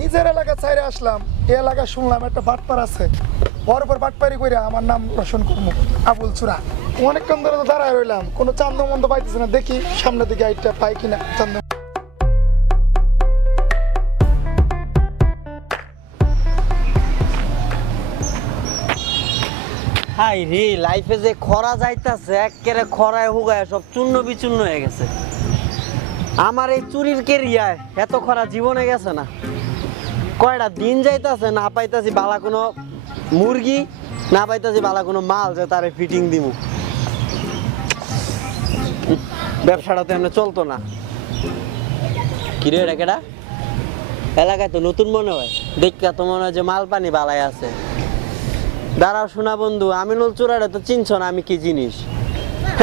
নিজের এলাকা ছাইরে আসলাম, এই এলাকা শুনলাম একটা বাটপার আছে, ওর উপর বাটপারি করে আমার নাম রোশন করবো, আবুল চূড়া। অনেকক্ষণ ধরে তো দাঁড়ায় রইলাম, কোনো চান্দ মন্দ পাইতেছে না, দেখি সামনের দিকে আইটটা পাই কিনা চান্দ। হাই রে, লাইফে যে খরা যাইতাছে, একেবারে খরায় হুগায় সব চূর্ণ বিচূর্ণ হয়ে গেছে। আমার এই চুরির কেরিয়ায় এত খরা জীবনে গেছে না। কয়টা দিন যাইতাছে, না পাইতাছি বালা কোনো মুরগি, না পাইতাছি বালা কোনো মাল যে তারে ফিটিং দিমু। ব্যবসাটা তো এমনি চলতো না। কিরে এটা কেডা? এলাকায় তো নতুন মনে হয়, দেখা তো মনে হয় যে মাল পানি বালায় আছে। দাঁড়াও শোনা বন্ধু, আমিনুল চূড়াটা তো চিনছ না আমি কি জিনিস।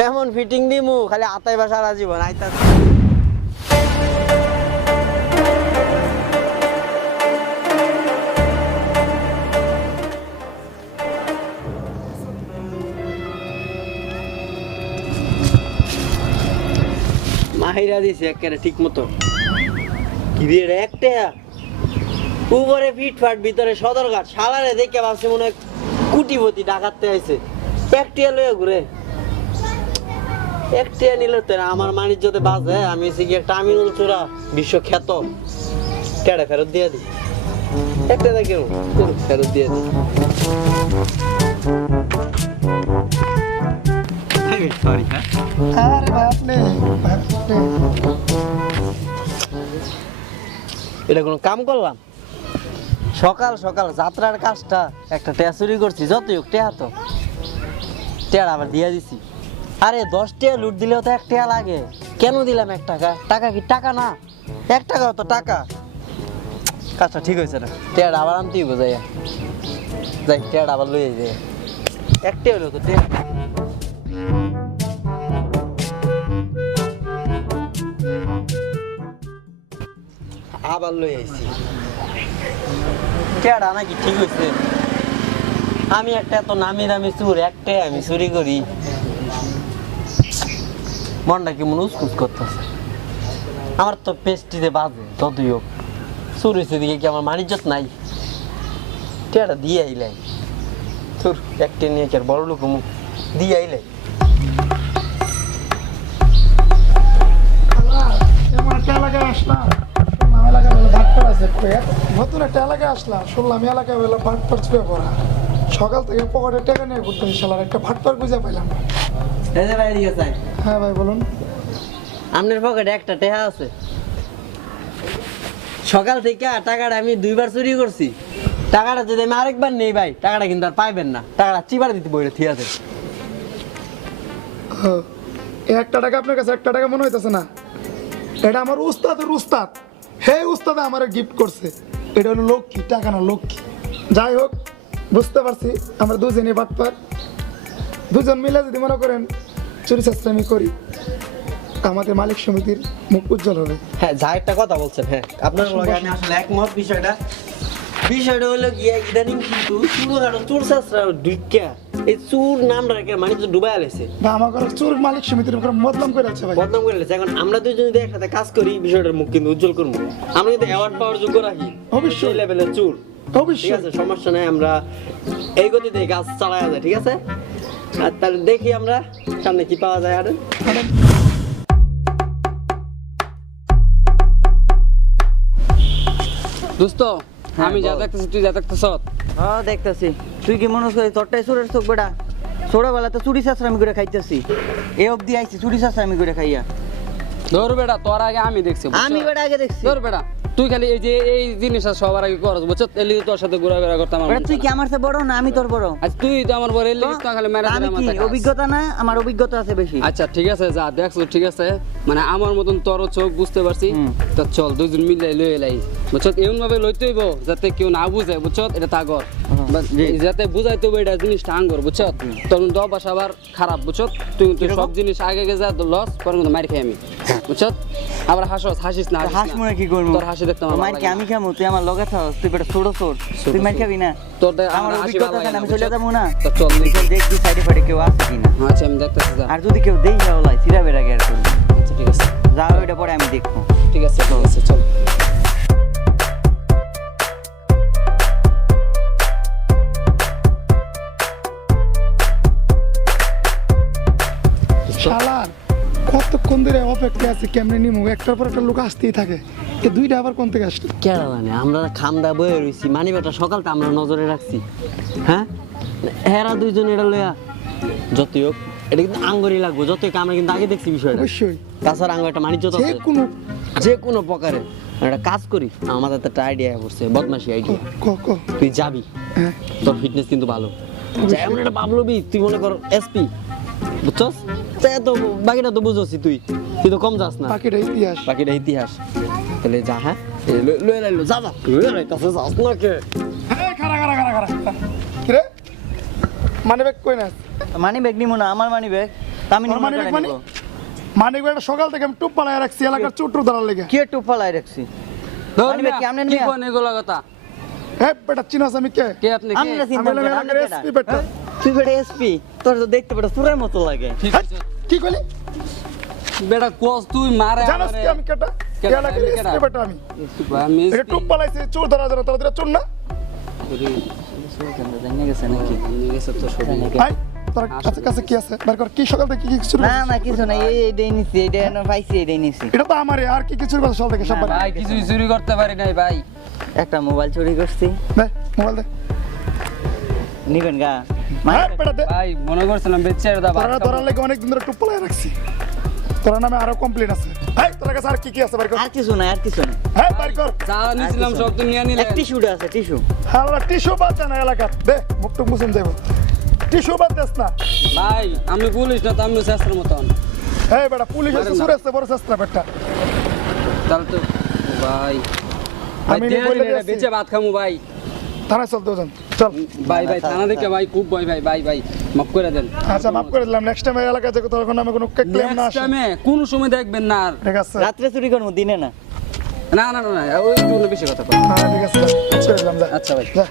এমন ফিটিং দিমু খালি আতাইবা সারা জীবন আইতা। মাহিরা দিছে একেবারে ঠিক মতো। কি রে একটা উপরে ফিটফাট, ভিতরে সদরঘাট, শালারে দেখে ভাবছে মনে হয় কুটিপতি ডাকাতে আইছে। একটিয়া লয়ে ঘুরে, একটিয়া নিলে তো আমার বাণিজ্যতে বাজে। আমি হচ্ছে কি একটা আমিনুল চূড়া বিশ্বখ্যাত। কেডা ফেরত দিয়ে দিই, একটা দেখে ফেরত দিয়ে দিই। সরি হ্যাঁ। আরে ভাই আপনি এটা কোনো কাম করলাম? সকাল সকাল যাত্রার কাজটা একটা টেয়া চুরি করছি, যতই হোক টেয়া তো টেয়া আবার দিয়া দিছি। আরে 10 টাকা লুট দিলেও তো 1 টাকা লাগে, কেন দিলাম 1 টাকা? টাকা কি টাকা না? 1 টাকাও তো টাকা। কাজটা ঠিক হয়েছে না, টেয়াটা আবার আনতেই বোঝাই যাই, টেয়াটা আবার লইয়ে যায়। 1 টাকা হলো তো টেয়া। আবার লই আইছি, টেয়াটা নাকি ঠিক হয়েছে? আমি একটা এত নামি দামি চুর, একটাই আমি চুরি করি, মনটা কেমন উসকুস করতেছে। আমার তো পেস্টিতে বাজে, যতই হোক চুর হয়েছে দিকে কি আমার মানিজ্যত নাই? টেয়াটা দিয়ে আইলাই, তোর একটা নিয়ে কি আর বড় লোক দিয়ে আইলাই। এমন একটা এলাকায় আসলাম, শুনলাম এলাকায় বলে ভাটপার আছে। নতুন একটা এলাকায় আসলাম, শুনলাম এলাকায় বলে ভাটপার চুয়ে পড়া। সকাল থেকে পকেটে টাকা নিয়ে ঘুরতেছি, শালার একটা ভাটপার খুঁজে পাইলাম। হ্যাঁ ভাই বলুন। আপনার পকেটে একটা টেহা আছে? সকাল থেকে টাকাটা আমি 2 বার চুরি করছি। টাকাটা যদি আমি আরেকবার নেই ভাই, টাকাটা কিন্তু আর পাইবেন না। টাকাটা চিবার দিতে বইরে ঠিক আছে। এই 1 টাকা আপনার কাছে 1 টাকা মনে হইতেছে না? এটা আমার উস্তাদের উস্তাদ, হে উস্তাদ আমার গিফট করছে। এটা হলো লক্ষ্মী, টাকা না লক্ষ্মী। যাই হোক, বুঝতে পারছি আমরা দুজনই বাটপার। দুজন মিলে যদি মনে করেন চুরি চাস্তামি করি, আমাদের মালিক সমিতির মুখ উজ্জ্বল হবে। হ্যাঁ, যা একটা কথা বলছেন, হ্যাঁ আপনার লগে আমি আসলে একমত। বিষয়টা হলো গিয়া ইদানিং কিন্তু চোর শাস্ত্রা ঢুইকা এই চোর নাম রাখে মানে তো ডুবাই আলাইছে। না আমার ঘরে চোর মালিক সমিতির উপর বদনাম করে আছে ভাই, বদনাম করে আলাইছে। এখন আমরা দুজন যদি একসাথে কাজ করি, বিষয়টার মুখ কিন্তু উজ্জ্বল করবো। আমরা যদি অ্যাওয়ার্ড পাওয়ার যোগ্য রাখি, অবশ্যই লেভেলের চোর, ঠিক অবশ্যই। আছে সমস্যা নাই, আমরা এই গতিতে কাজ চালায়া যায়, ঠিক আছে? আর তাহলে দেখি আমরা সামনে কি পাওয়া যায়। আর দোস্ত আমি যা দেখতেছি তুই যা দেখতেছ, হ্যাঁ দেখতেছি। তুই কি মনে করিস তোরটাই চোরের চোখ বেটা? ছোটবেলা তো চুরি চাষরামি করে খাইতেছি, এ অব্দি আইছি চুরি চাষরামি করে খাইয়া। ধর বেটা তোর আগে আমি দেখছি, আমি বেটা আগে দেখছি। ধর বেটা তুই খালি এই যে এই জিনিসটা সবার আগে করছ, বুঝছ? এর লিগে তোর সাথে ঘোরাফেরা করতে আমার বেটা তুই কি আমার চেয়ে বড় না আমি তোর বড়? আচ্ছা তুই তো আমার বড়, এর লিগে তো খালি মেরে আমি কি অভিজ্ঞতা না? আমার অভিজ্ঞতা আছে বেশি। আচ্ছা ঠিক আছে, যা দেখছো ঠিক আছে, মানে আমার মতন তোর চোখ বুঝতে পারছি। তো চল দুজন মিলে লই এলাই, বুঝছ? এমন ভাবে লইতে হইব যাতে কেউ না বুঝে, বুঝছ? এটা তাগর যাতে বুঝাইতে হইব এটা জিনিসটা আঙ্গর, বুঝছ? তোর কিন্তু অভ্যাস আবার খারাপ, বুঝছ? তুই কিন্তু সব জিনিস আগে যা লস পরে কিন্তু মার খাই আমি, বুঝছ? আবার হাসিস না, হাস মনে কি করবো? তোর হাসি দেখতে আমার মার কি আমি খামু? তুই আমার লগে থাকস, তুই বেটা ছোট চোর, তুই মার খাবি না? তোর আমার অভিজ্ঞতা আছে, আমি চলে যাবো না। তো চল দেখবি সাইডে ফাইডে কেউ আছে কিনা। আচ্ছা আমি দেখতেছি, যা। আর যদি কেউ দেই যাওয়ালাই সিরা বেড়া গের করবি। আচ্ছা ঠিক আছে, যা ওইটা পরে আমি দেখবো। ঠিক আছে চল। কাছে কেমনে নিমু, একটার পর একটা লোক আসতেই থাকে, এ দুইটা আবার কোন থেকে আসলো? কেডা জানে, আমরা খামদা বয়ে রইছি, মানি ব্যাগটা সকালটা আমরা নজরে রাখছি। হ্যাঁ, হেরা দুইজন এটা লইয়া যতই হোক এটা কিন্তু আঙ্গরি লাগবো, যতই হোক আমরা কিন্তু আগে দেখছি বিষয়টা। অবশ্যই তাছাড়া আঙ্গ একটা মানিজ্য যে কোনো যে কোনো প্রকারে একটা কাজ করি, আমাদের তো একটা আইডিয়া পড়ছে, বদমাশি আইডিয়া। ক ক তুই যাবি, হ্যাঁ তোর ফিটনেস কিন্তু ভালো, এমন একটা বাবলবি, তুই মনে কর এসপি, বুঝছস? তো বাকিটা তো বুঝছি, তুই তুই তো কম যাস না, বাকিটা ইতিহাস। বাকিটা ইতিহাস। তাহলে যা, হ্যাঁ লয়ে লাইলো, যা যা লয়ে লাইতাছে, যাস না কে? এই খারা খারা খারা খারা কি রে, মানে ব্যাগ কই না? মানি ব্যাগ নিমু না, আমার মানি ব্যাগ আমি তোর নিমু মানি ব্যাগ না, মানে নিবো। মানে ব্যাগটা সকাল থেকে আমি টুপ পালায় রাখছি এলাকার চুট্টু ধরার লেগে। কি একটু ফালাই রাখছি? ধর মানি ব্যাগ কি আমনে কি নিয়া? কোন এগুলা কথা? হ্যাঁ বেটা চিনাস আমি কে? কে আপনি আমি কে? না আমি চিন্তা হলাম এলাকার এসপি বেটা। তুই বেটা এসপি, তোর তো দেখতে বেটা সুরের মতো লাগে। ঠিক হ্যাঁ, আছে কি কইলি? বেটা কোস তুই মারে জানাস কি আমি কেটা? কেটা? এলাকার আমি কেটা? এসপি বেটা আমি। আমি এটা টুপ পালাইছে চোর ধরা ধরা, তোরা দিরা চোর না? জানিয়ে গেছে নাকি? গেছে তো সবই ভাই তোর কাছে কাছে কি আছে? বের কর, কি সকাল থেকে কি কিছু? না না কিছু না, এইটাই নিছি, এইটা পাইছি, এইটাই নিছি। এটা তো আমারে, আর কি কিছুর কথা সকাল থেকে সব বার। ভাই কিছু চুরি করতে পারি নাই ভাই। একটা মোবাইল চুরি করছি, দে মোবাইল দে। নিবেন গা? হ্যাঁ বেটা দে। ভাই মনে করছিলাম বেচে দা তোরা ধরার লেগে অনেক দিন ধরে টুপ পালায় রাখছি। তোর নামে আরো কমপ্লেইন আছে। ভাই তোর কাছে আর কি কি আছে বের কর। আর কিছু না, আর কিছু না। হ্যাঁ বের কর। যা নিছিলাম সব তো নিয়ে নিলে। এক টিস্যুটা আছে, টিস্যু। হ্যাঁ ওরা টিস্যু বাদ না এলাকার। দে মুখটুক মুছুন দেব। টিস্যু বাদ দেস না। ভাই আমি পুলিশ না, তো আমি শাস্ত্রের মতন। এই বেটা পুলিশ এসে সুরে আসছে বড় শাস্ত্রা বেটা। তাহলে তো ভাই ভাই আমি দিয়ে বলে দিন এটা দিয়েছি। বেচে ভাত খামু ভাই। থানায় চল দুজন চল। ভাই ভাই থানা দেখে ভাই খুব ভয় ভাই, ভাই ভাই মাফ করে দেন। আচ্ছা মাফ করে দিলাম, নেক্সট টাইম এলাকা থেকে তোর নামে কোনো ক্লেম না নেক্সট আসে। টাইমে কোন সময় দেখবেন না আর। ঠিক আছে রাত্রে চুরি করবো, দিনে না। না না না না, ওই কোনো বেশি কথা কয়। হ্যাঁ ঠিক আছে ছেড়ে দিলাম যা আচ্ছা ভাই। যা।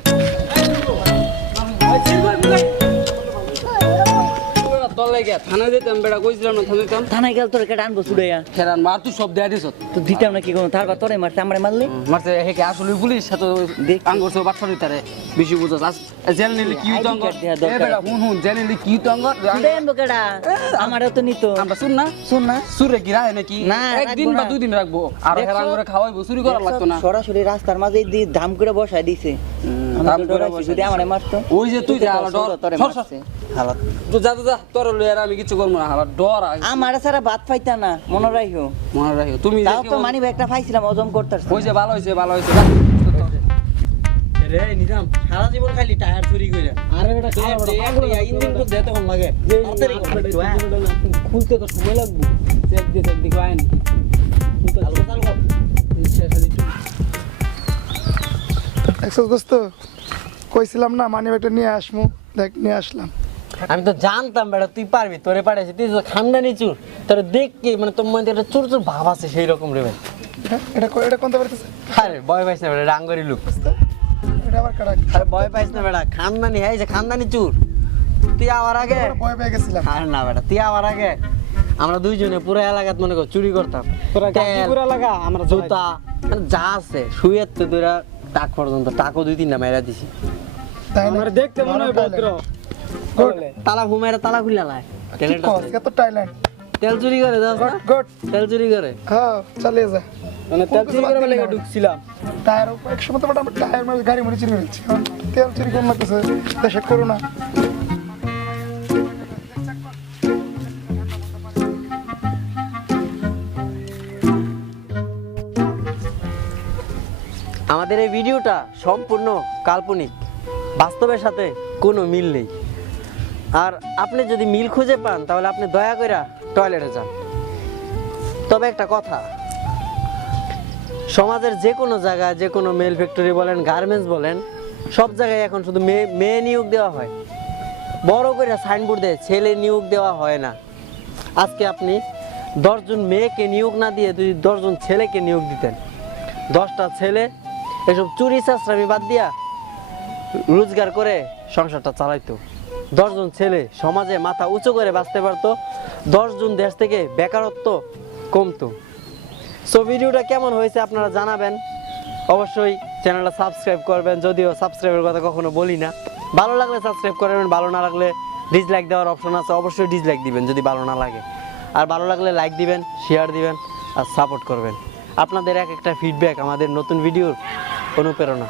দলে গিয়া থানায় যেতাম, বেড়া কইছিলাম না থানায় যেতাম। থানায় গেল তোর কেটে আনবো চুড়াইয়া, খেরান মার তুই সব দেয়া দিছ। তো দিতাম না কি করবো, তারপর তোরে মারতে আমরা মারলে। মারছে হেকে আসলে পুলিশ সাথে দেখ। আঙ্গর সব বাটফারি তারে বেশি বুঝছ। জেল নিলে কি হইতো আঙ্গর? ID card দেয়া দরকার। এ বেড়া হুন হুন জেল নিলে কি হইতো আঙ্গর? চুড়াই আনবো কেডা? আমারও তো নিত। আমরা শুন না শোন না, সুরে কি রায় নাকি? না, একদিন রাখবো বা না। 2 দিন রাখবো আর দেখছো? হেরান করে খাওয়াইবো, চুরি করা লাগতো না। সরাসরি রাস্তার মাঝে দিয়ে দাম করে বসায় দিছে। আমি দাম তো করে ডরাইছি, বসায় যদি আমারে মারতো। ওই যে তুই যা হালা ডর তোরে সর সর মারছে। হালাত। তো যা যা যা তোর লয়ে আর আমি কিছু করবো না, হালা ডর আমার সারা ভাত পাইতা না, মনে রাখিও। মনে রাখিও তুমি তাও যে তো কেউ- মানি ব্যাগটা পাইছিলাম, ওজন করতার। ওই যে ভালো হয়েছে ভালো হয়েছে। রে নিজাম, সারা জীবন খালি টায়ার চুরি কইরা। আরে বেটা ইঞ্জিন তো দিতে কম লাগে, তাড়াতাড়ি খুলতে তো সময় লাগবে। চেক দিয়ে আইন একশো দোস্ত কইছিলাম না মানি ব্যাগটা নিয়ে আসমু, দেখ নিয়ে আসলাম। আমি তো জানতাম বেটা তুই পারবি, তোরে পাঠাইছি, তুই তো খানদানি চুর, তোর দেখ কি মানে তোর মধ্যে একটা চোর চোর ভাব আছে সেই রকম রে ভাই। হ্যাঁ এটা কোনটা পারতেছে? আরে ভয় পাইস না বেটা, ডাঙ্গরি লুক। এটা আবার কারা? আরে ভয় পাইস না বেটা, খানদানি হ্যাঁ, এই যে খানদানি চুর। তুই আবার আগে, ভয় পেয়ে গেছিলাম। আরে না বেটা তুই আবার আগে, আমরা দুইজনে পুরো এলাকাত মনে কর চুরি করতাম। তেল, লাগা আমরা জুতা মানে যা আছে শুয়ের তো তোরা টাক পর্যন্ত টাকও 2-3টা মেরা দিছি। তাই না? দেখতে মনে হয় ভদ্র। গুড তালা ঘুমাইরা তালা খুলে লাই, তেলের কত টাইল্যান্ড তেল চুরি করে যাস না, গুড তেল চুরি করে। হ্যাঁ চালিয়ে যা। মানে তেল চুরি করে বলে ঢুকছিলাম। টায়ার এক সময় তো আমরা টায়ার মানে গাড়ি মরে চুরি হয়েছি, তেল চুরি করুন লাগতেছে দেশে করোনা। আমাদের এই ভিডিওটা সম্পূর্ণ কাল্পনিক, বাস্তবের সাথে কোনো মিল নেই। আর আপনি যদি মিল খুঁজে পান তাহলে আপনি দয়া করে টয়লেটে যান। তবে একটা কথা, সমাজের যে কোনো জায়গায়, যে কোনো মেল ফ্যাক্টরি বলেন, গার্মেন্টস বলেন, সব জায়গায় এখন শুধু মেয়ে নিয়োগ দেওয়া হয়, বড় করে সাইনবোর্ড দেয় ছেলে নিয়োগ দেওয়া হয় না। আজকে আপনি 10 জন মেয়েকে নিয়োগ না দিয়ে যদি 10 জন ছেলেকে নিয়োগ দিতেন, 10টা ছেলে এসব চুরি চাষরামি বাদ দিয়া রোজগার করে সংসারটা চালাইতো। 10 জন ছেলে সমাজে মাথা উঁচু করে বাঁচতে পারতো, 10 জন দেশ থেকে বেকারত্ব কমতো। সো ভিডিওটা কেমন হয়েছে আপনারা জানাবেন, অবশ্যই চ্যানেলটা সাবস্ক্রাইব করবেন, যদিও সাবস্ক্রাইবের কথা কখনো বলি না। ভালো লাগলে সাবস্ক্রাইব করবেন, ভালো না লাগলে ডিসলাইক দেওয়ার অপশন আছে, অবশ্যই ডিসলাইক দিবেন যদি ভালো না লাগে। আর ভালো লাগলে লাইক দিবেন, শেয়ার দিবেন, আর সাপোর্ট করবেন। আপনাদের এক একটা ফিডব্যাক আমাদের নতুন ভিডিওর অনুপ্রেরণা।